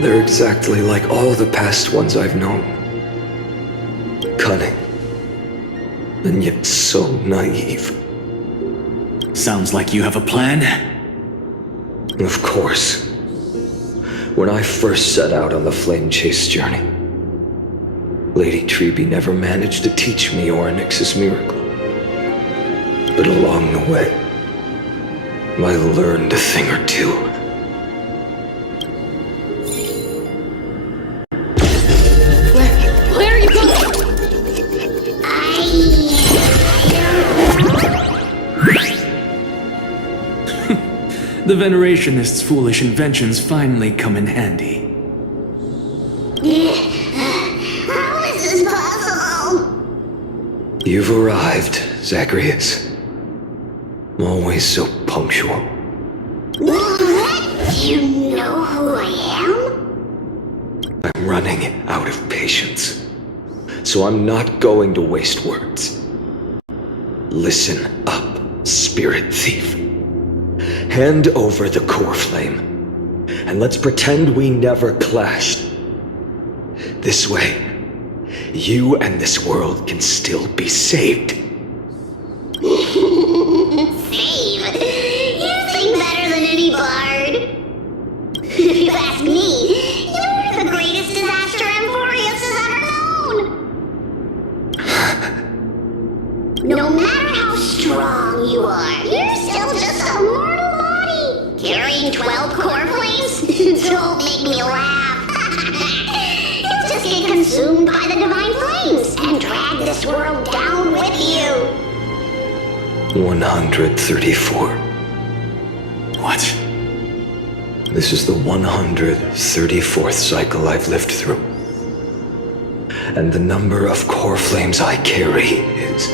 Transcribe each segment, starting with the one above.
They're exactly like all the past ones I've known. Cunning. And yet so naive. Sounds like you have a plan. Of course. When I first set out on the flame chase journey, Lady Treby never managed to teach me Orynyx's miracle. But along the way, I learned a thing or two. Where are you going? The Venerationists' foolish inventions finally come in handy. How is this possible? You've arrived, Zacharias. Always so punctual. What? You know who I am? I'm running out of patience, so I'm not going to waste words. Listen up, spirit thief. Hand over the Coreflame, and let's pretend we never clashed. This way, you and this world can still be saved. Save? You sing better than any bard. If you ask me, you're the greatest disaster Amphoreus has ever known. No matter how strong you are, you're still just a mortal body. Carrying 12 coreflames? Don't make me laugh. You'll just get consumed by the divine flames and drag this world down with you. 134. What? This is the 134th cycle I've lived through. And the number of Coreflames I carry is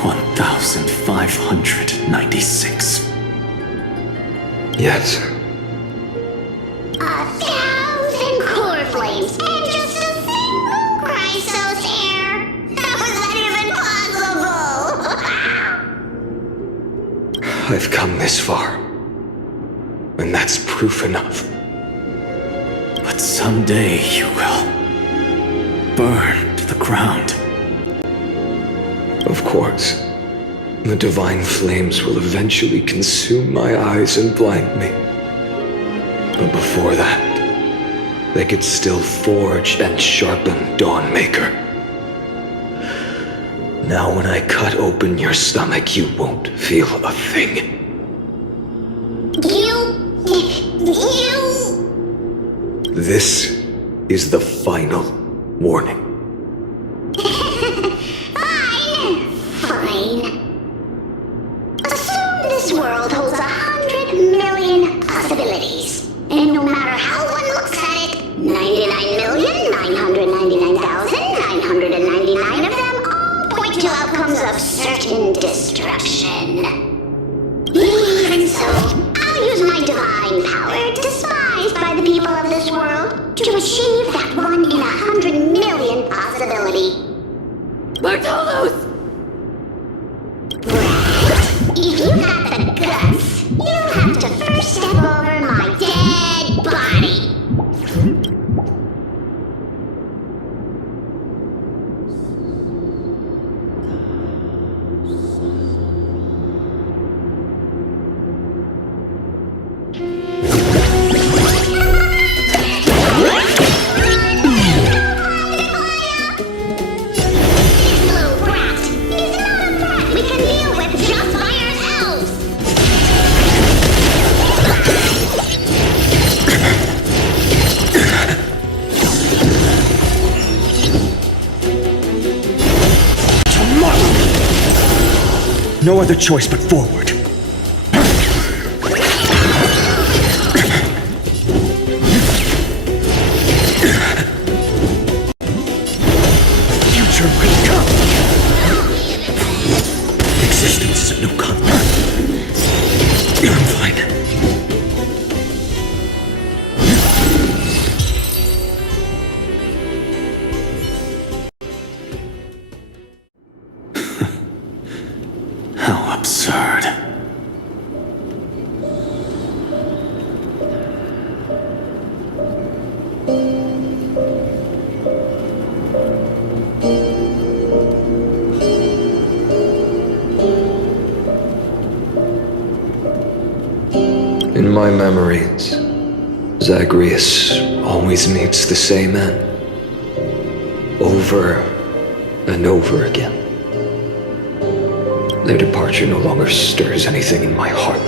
1,596. Yes. 1,000 coreflames and just a single Chrysos hair. How is that even possible? I've come this far. And that's proof enough. But someday you will burn to the ground. Of course. The divine flames will eventually consume my eyes and blind me. But before that, they could still forge and sharpen Dawnmaker. Now when I cut open your stomach, you won't feel a thing. You... This is the final warning. Fine. Assume this world holds 100 million possibilities. And no matter how one looks at it, 99,999,999 of them all point to outcomes of certain destruction. Even so, I'll use my divine power, despised by the people of this world, to achieve that 1 in 100 million possibility. Bartholos! If you got the guts, you'll have to first step over my dead body. No other choice but forward. Future will come. Existence is of no consequence. I'm fine. How absurd. my memories, Zagreus always meets the same end. Over and over again. Their departure no longer stirs anything in my heart.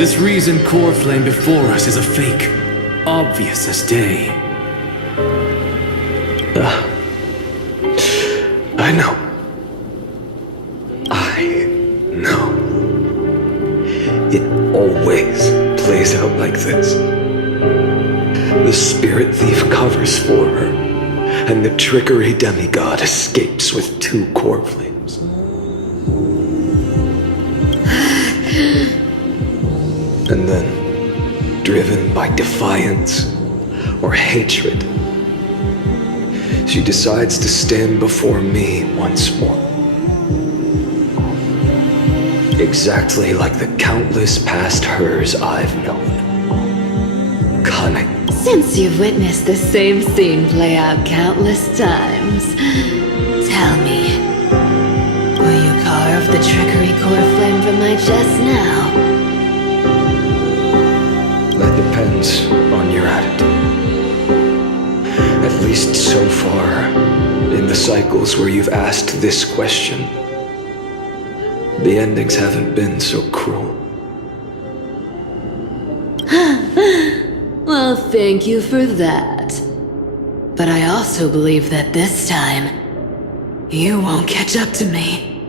This reason Coreflame before us is a fake, obvious as day. I know. I know. It always plays out like this. The spirit thief covers for her, and the trickery demigod escapes with 2 coreflames. And then, driven by defiance or hatred, she decides to stand before me once more. Exactly like the countless past hers I've known. Cunning. Since you've witnessed the same scene play out countless times, tell me, will you carve the trickery Coreflame from my chest now? That depends on your attitude. At least so far, in the cycles where you've asked this question, the endings haven't been so cruel. Well, thank you for that. But I also believe that this time, you won't catch up to me.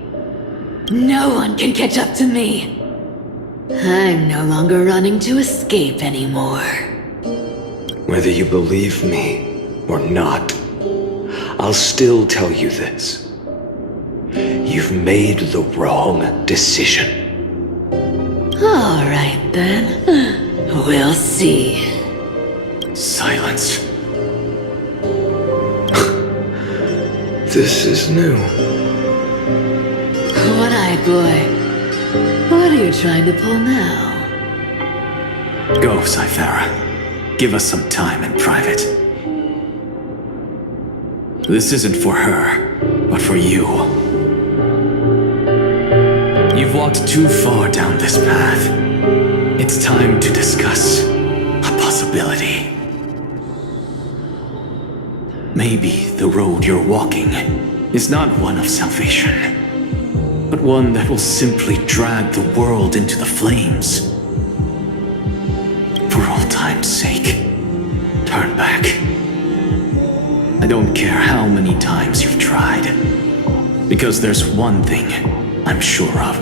No one can catch up to me. I'm no longer running to escape anymore. Whether you believe me or not, I'll still tell you this. You've made the wrong decision. All right then. We'll see. Silence. This is new. One-eyed boy. What are you trying to pull now? Go, Cyphera. Give us some time in private. This isn't for her, but for you. You've walked too far down this path. It's time to discuss a possibility. Maybe the road you're walking is not one of salvation, but one that will simply drag the world into the flames. For all time's sake, turn back. I don't care how many times you've tried, because there's one thing I'm sure of.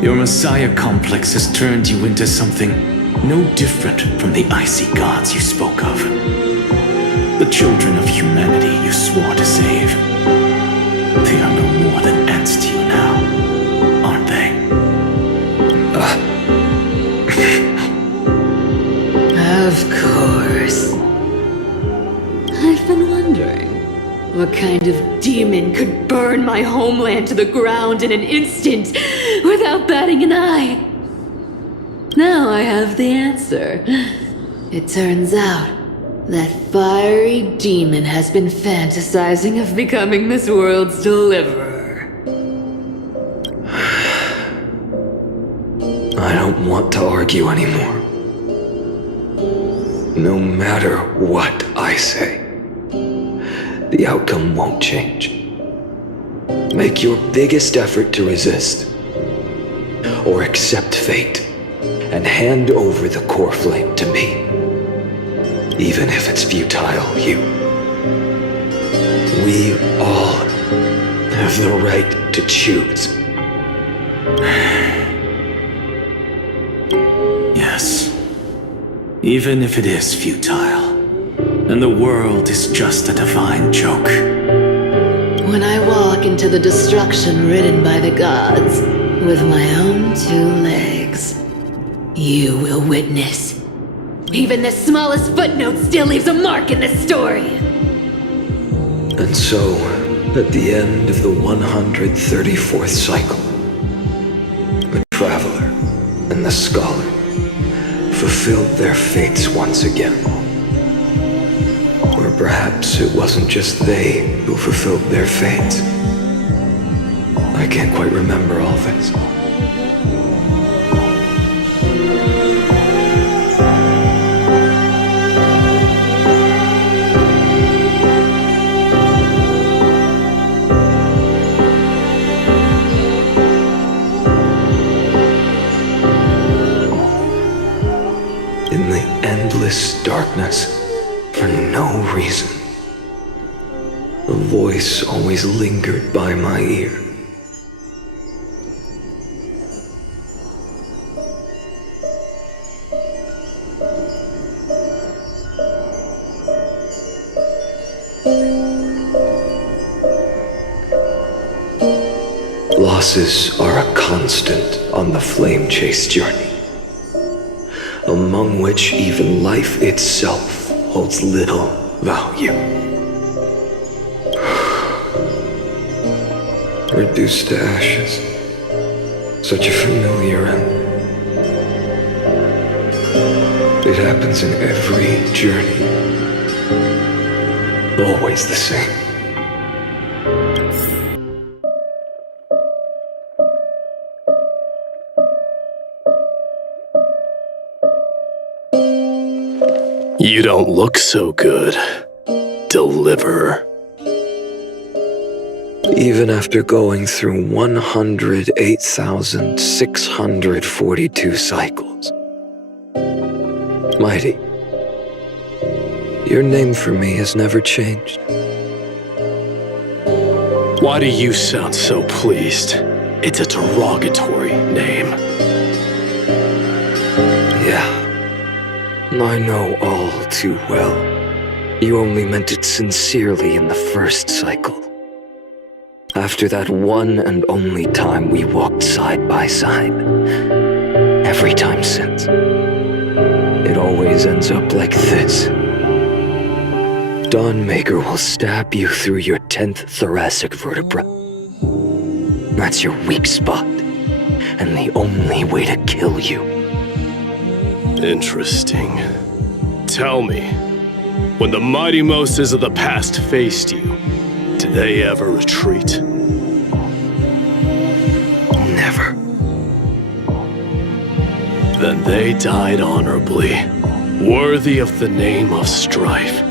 Your Messiah complex has turned you into something no different from the icy gods you spoke of. The children of humanity you swore to save. They are no more than ants to you now, aren't they? Of course. I've been wondering, what kind of demon could burn my homeland to the ground in an instant without batting an eye? Now I have the answer. It turns out that fiery demon has been fantasizing of becoming this world's deliverer. I don't want to argue anymore. No matter what I say, the outcome won't change. Make your biggest effort to resist, or accept fate, and hand over the Coreflame to me. Even if it's futile, Hugh. We all have the right to choose. Yes. Even if it is futile, and the world is just a divine joke. When I walk into the destruction written by the gods with my own 2 legs, you will witness. Even the smallest footnote still leaves a mark in this story. And so, at the end of the 134th cycle, the Traveler and the Scholar fulfilled their fates once again. Or perhaps it wasn't just they who fulfilled their fates. I can't quite remember all this. in the endless darkness for no reason. A voice always lingered by my ear. Losses are a constant on the flame chase journey, among which even life itself holds little value. Reduced to ashes, such a familiar end. It happens in every journey, always the same. You don't look so good, Deliverer. Even after going through 108,642 cycles. Mydei, your name for me has never changed. Why do you sound so pleased? It's a derogatory name. Yeah. I know all too well. You only meant it sincerely in the first cycle. After that one and only time we walked side by side. Every time since. It always ends up like this. Dawnmaker will stab you through your 10th thoracic vertebra. That's your weak spot, and the only way to kill you. Interesting. Tell me, when the mighty Moses of the past faced you, did they ever retreat? Never. Then they died honorably, worthy of the name of strife.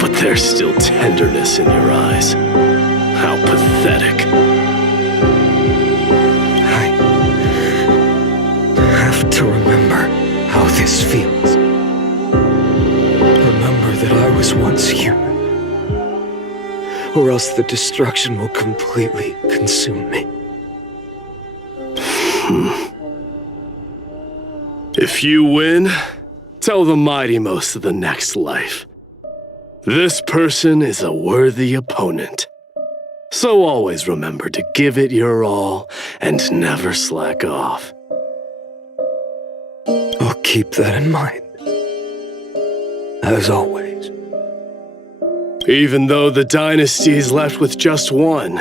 But there's still tenderness in your eyes. How pathetic. I have to remember how this feels. Remember that I was once human. Or else the destruction will completely consume me. If you win, tell the mighty most of the next life. This person is a worthy opponent. So always remember to give it your all and never slack off. I'll keep that in mind. As always. Even though the dynasty is left with just one,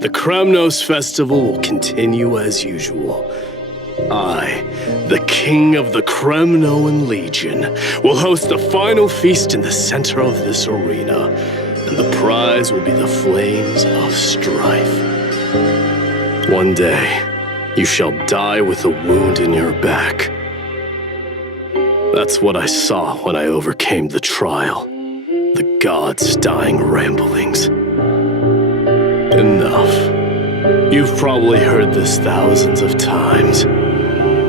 the Kremnos festival will continue as usual. I, the king of the Kremnoan Legion, will host a final feast in the center of this arena, and the prize will be the flames of strife. One day, you shall die with a wound in your back. That's what I saw when I overcame the trial. The gods' dying ramblings. Enough. You've probably heard this thousands of times.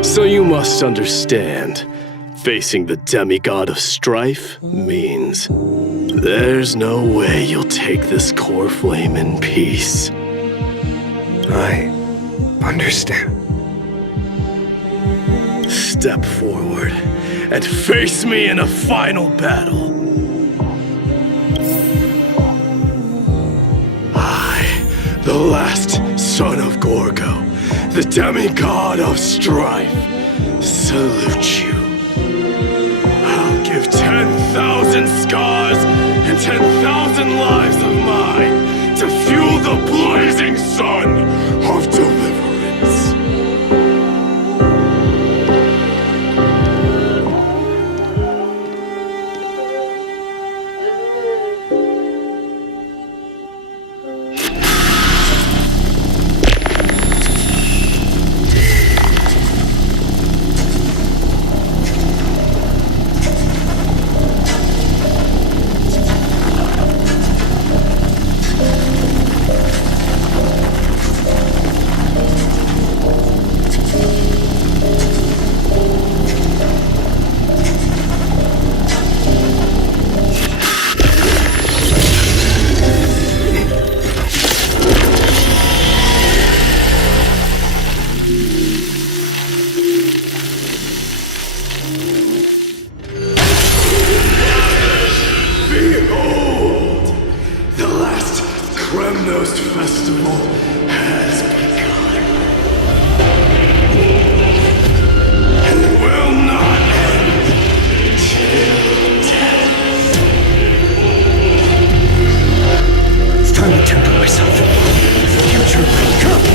So you must understand, facing the demigod of strife means there's no way you'll take this Coreflame in peace. I understand. Step forward and face me in a final battle. The last son of Gorgo, the demigod of strife, salute you. I'll give 10,000 scars and 10,000 lives of mine to fuel the blazing sun of deliverance. festival has begun. And will not end till death. It's time to temper myself. The future will come.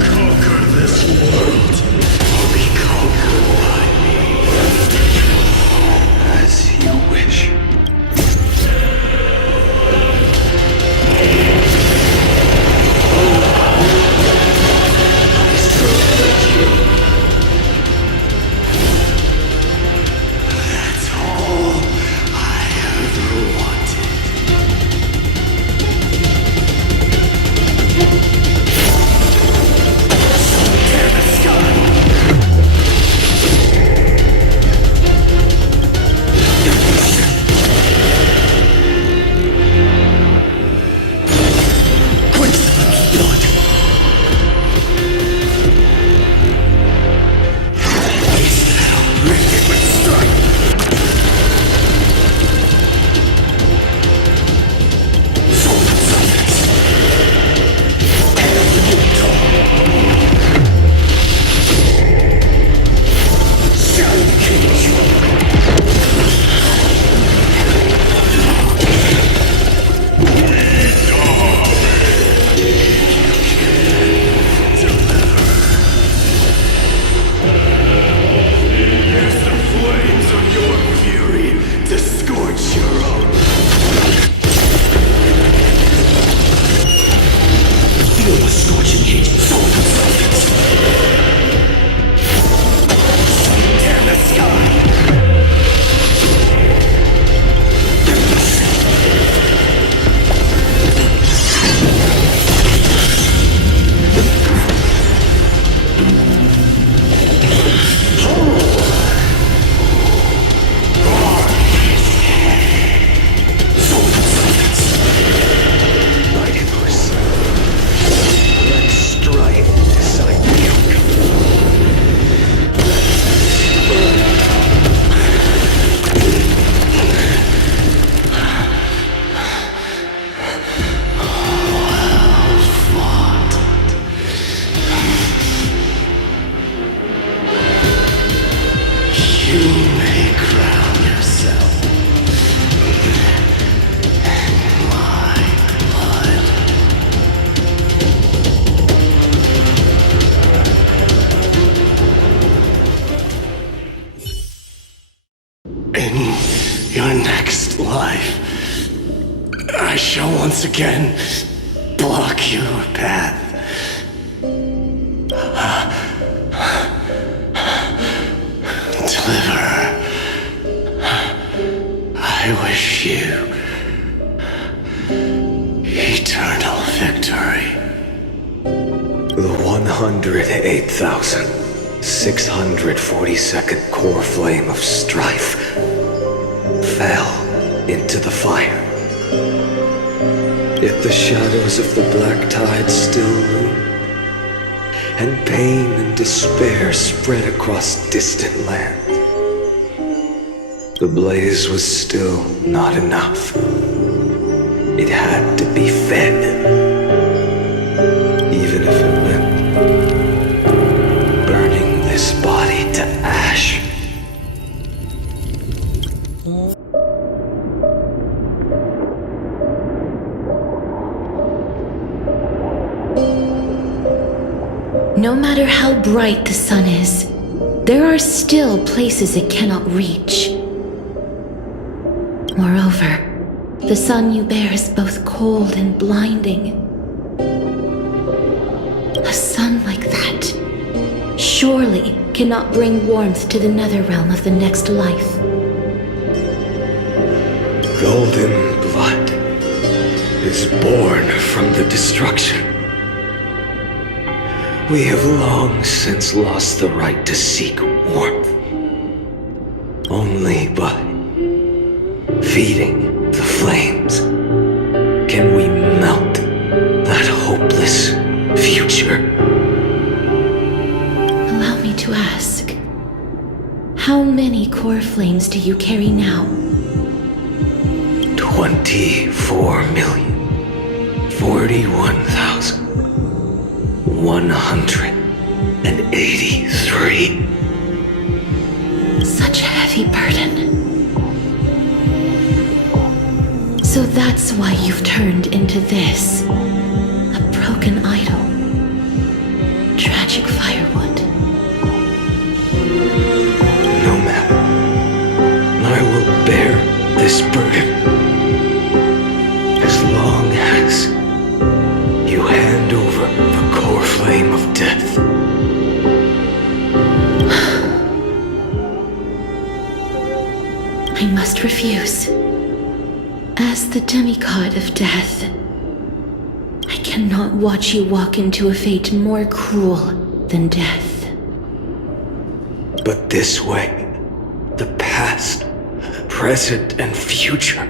Conquer this world, or be conquered by me. As you wish. That's all I ever wanted. Tear the sky. Quince blood. Waste now, rend it with strife. Soul suffers. Shine cage. Use the flames of your fury to scorch your own. Feel the scorching heat. Soul consultants. Tear the sky. Soul consultants. Mightyverse. Let strife decide the outcome. You may crown yourself. My blood. In your next life, I shall once again block your path. Deliverer, I wish you eternal victory. The 108,642nd Coreflame of Strife fell into the fire. Yet the shadows of the black tide still loom, and pain and despair spread across distant lands. The blaze was still not enough. It had to be fed, even if it meant burning this body to ash. No matter how bright the sun is, there are still places it cannot reach. Moreover, the sun you bear is both cold and blinding. A sun like that surely cannot bring warmth to the nether realm of the next life. Golden blood is born from the destruction. We have long since lost the right to seek warmth. Only by feeding the flames can we melt that hopeless future. Allow me to ask, how many core flames do you carry now? 24,041,183. Such a heavy burden. So that's why you've turned into this. A broken idol. Tragic firewood. No matter. I will bear this burden. As long as you hand over the Coreflame of death. I must refuse. As the demigod of death, I cannot watch you walk into a fate more cruel than death. But this way, the past, present, and future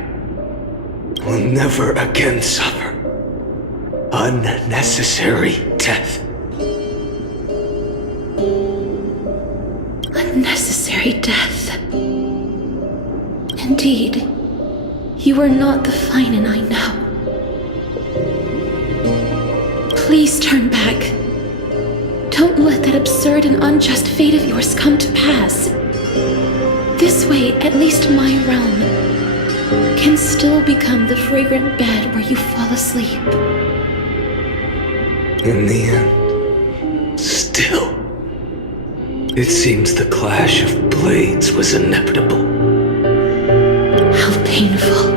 will never again suffer unnecessary death. Unnecessary death. Indeed, you are not the Phainon I know. Please turn back. Don't let that absurd and unjust fate of yours come to pass. This way, at least my realm can still become the fragrant bed where you fall asleep. In the end, still, it seems the clash of blades was inevitable. How painful.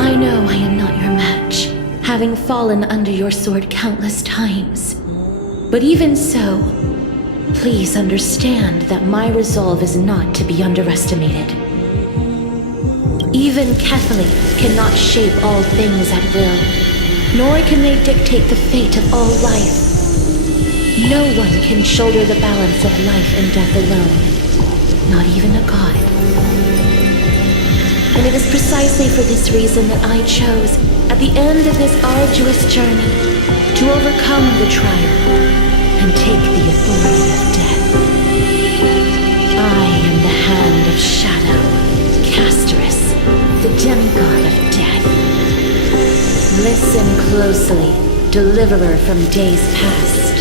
I know I am not your match, having fallen under your sword countless times. But even so, please understand that my resolve is not to be underestimated. Even Catholic cannot shape all things at will, nor can they dictate the fate of all life. No one can shoulder the balance of life and death alone, not even a god. And it is precisely for this reason that I chose, at the end of this arduous journey, to overcome the trial and take the authority of death. I am the Hand of Shadow, Castorice, the demigod of death. Listen closely, deliverer from days past.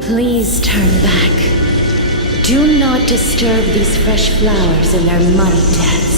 Please turn back. Do not disturb these fresh flowers in their muddy deaths.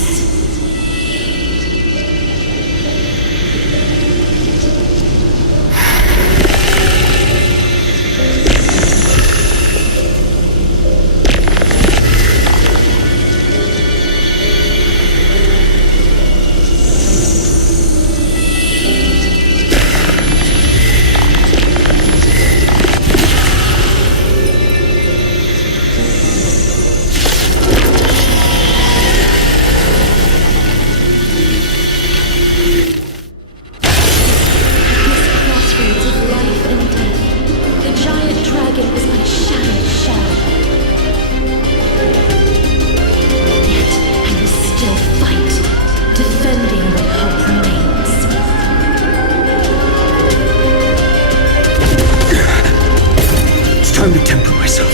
Time to temper myself.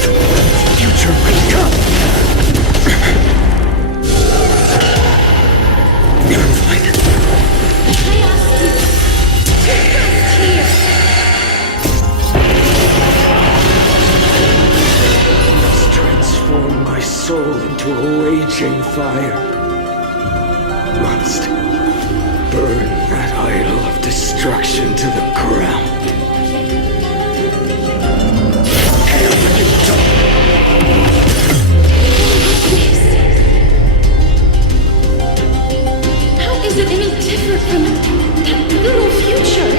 Future will come. I'm fine. I ask you, I must transform my soul into a raging fire. Must burn that idol of destruction to the ground. How is it any different from that little future?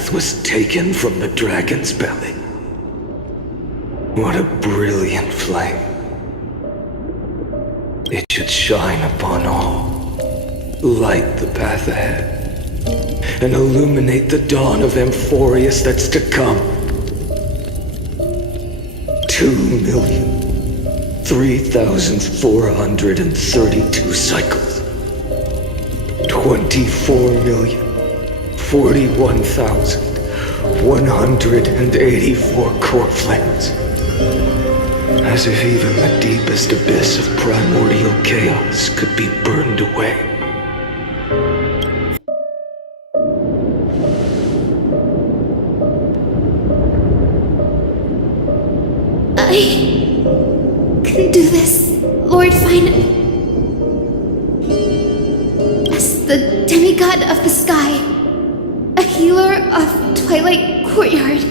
death was taken from the dragon's belly. What a brilliant flame. It should shine upon all, light the path ahead, and illuminate the dawn of Amphoreus that's to come. 2,003,432 cycles. 24,041,184 coreflames. As if even the deepest abyss of primordial chaos could be burned away. I can do this, Lord Phainon. As the demigod of the sky, a healer of Twilight Courtyard,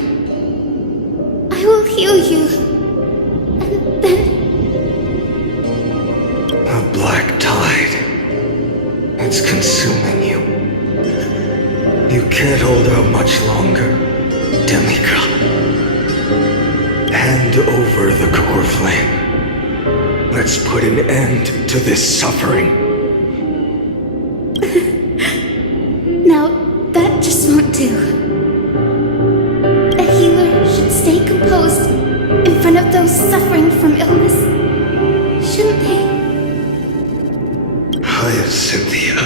I will heal you. And then... A black tide. It's consuming you. You can't hold out much longer, demigod. Hand over the Coreflame. Let's put an end to this suffering. Now, that just won't do. A healer should stay composed in front of those suffering from illness, shouldn't they? Hyacine.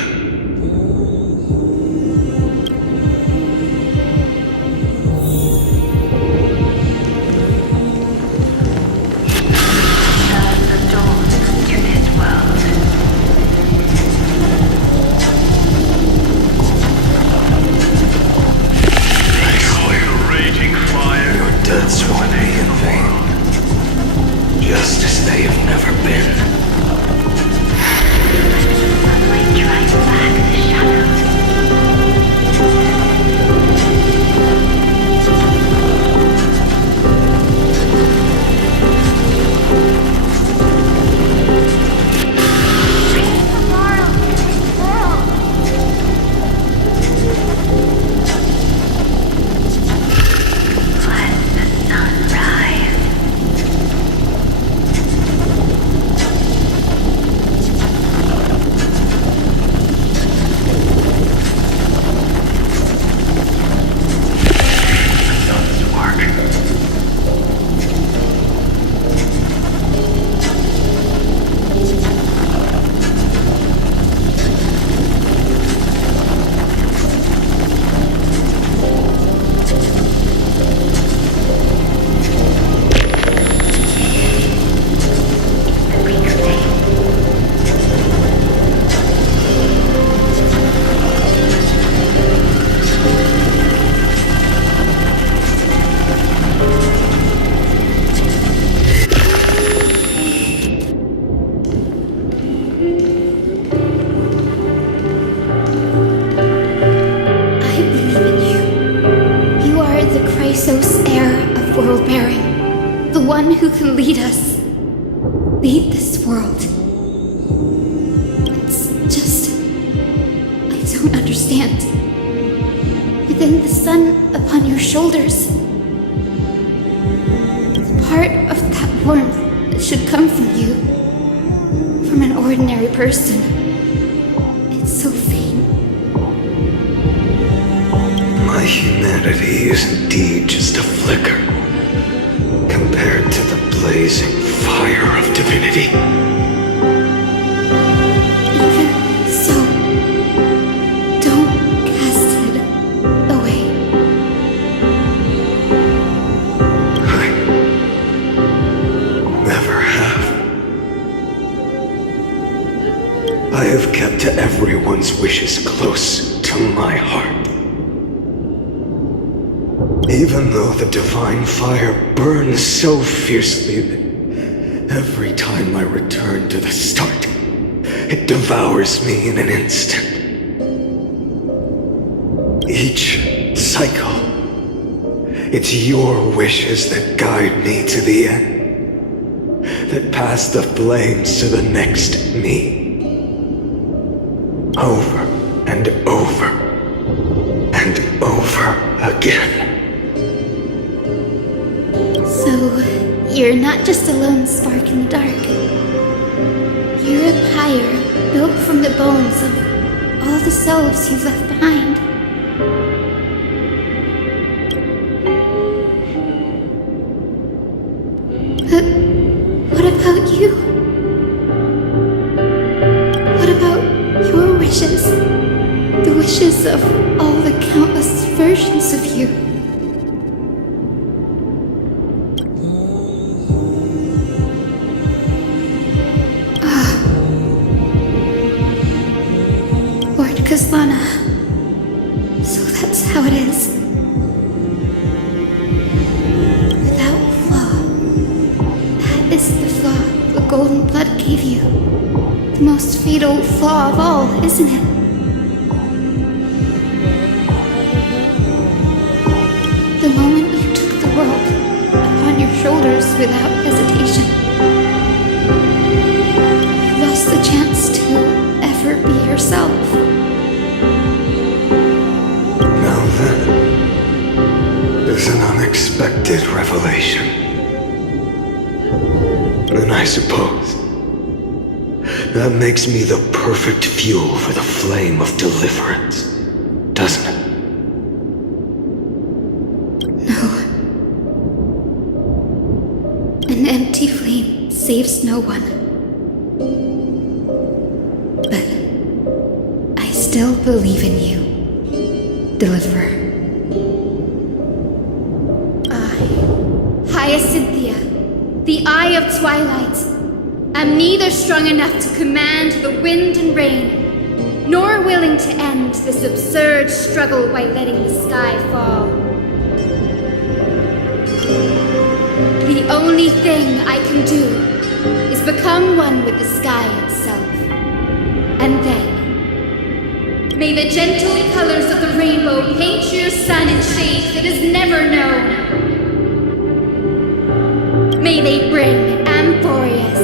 Who can lead us, lead this world. It's just, I don't understand. Within the sun upon your shoulders, the part of that warmth that should come from you, from an ordinary person, it's so faint. My humanity is indeed just a flicker compared to the blazing fire of divinity. Even so, don't cast it away. I never have. I have kept everyone's wishes close to my heart. Even though the divine fire burns so fiercely that every time I return to the start, it devours me in an instant. Each cycle, it's your wishes that guide me to the end, that pass the flames to the next me. Over and over and over again. again. So, you're not just a lone spark in the dark. You're a pyre built from the bones of all the selves you've left behind. But what about you? What about your wishes? The wishes of all the countless versions of you. Lord Kaslana. So that's how it is. Without flaw. That is the flaw the golden blood gave you. The most fatal flaw of all, isn't it? The moment you took the world upon your shoulders without hesitation, you lost the chance to ever be yourself. Now that is an unexpected revelation. And I suppose that makes me the perfect fuel for the flame of deliverance, doesn't it? An empty flame saves no one. But I still believe in you, Deliverer. I, Hyacine, the Eye of Twilight, am neither strong enough to command the wind and rain, nor willing to end this absurd struggle by letting the sky fall. The only thing I can do is become one with the sky itself. And then, may the gentle colors of the rainbow paint your sun in shades it has never known. May they bring Amphoreus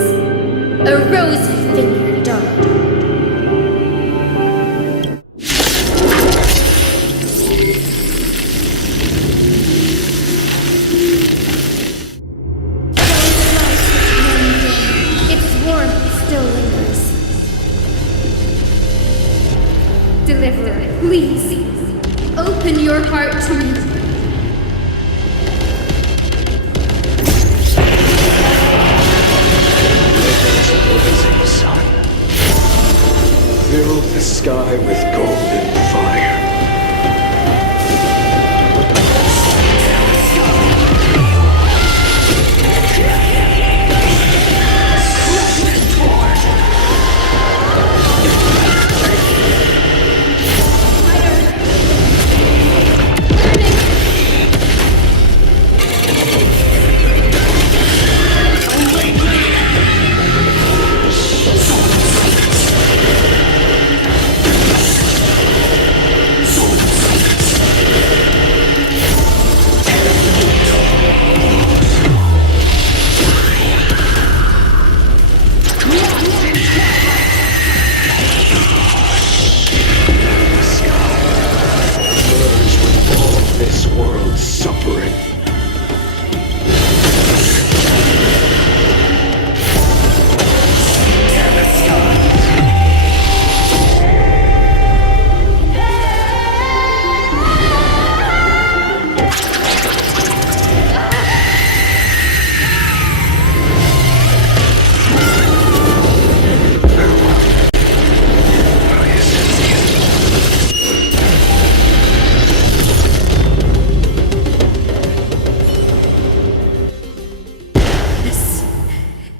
a rose-fingered dog. Its warmth still lingers. Deliverer, please, open your heart to me. Fill the sky with golden fire.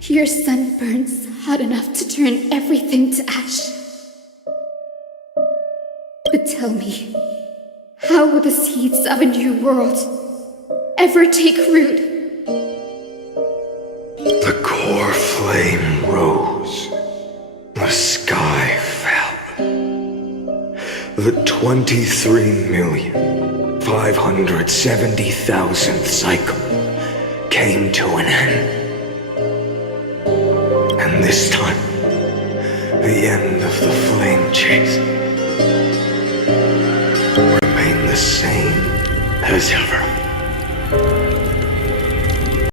Your sun burns hot enough to turn everything to ash. But tell me, how will the seeds of a new world ever take root? The Coreflame rose. The sky fell. The 23,570,000th cycle came to an end. And this time, the end of the flame chase remained the same as ever.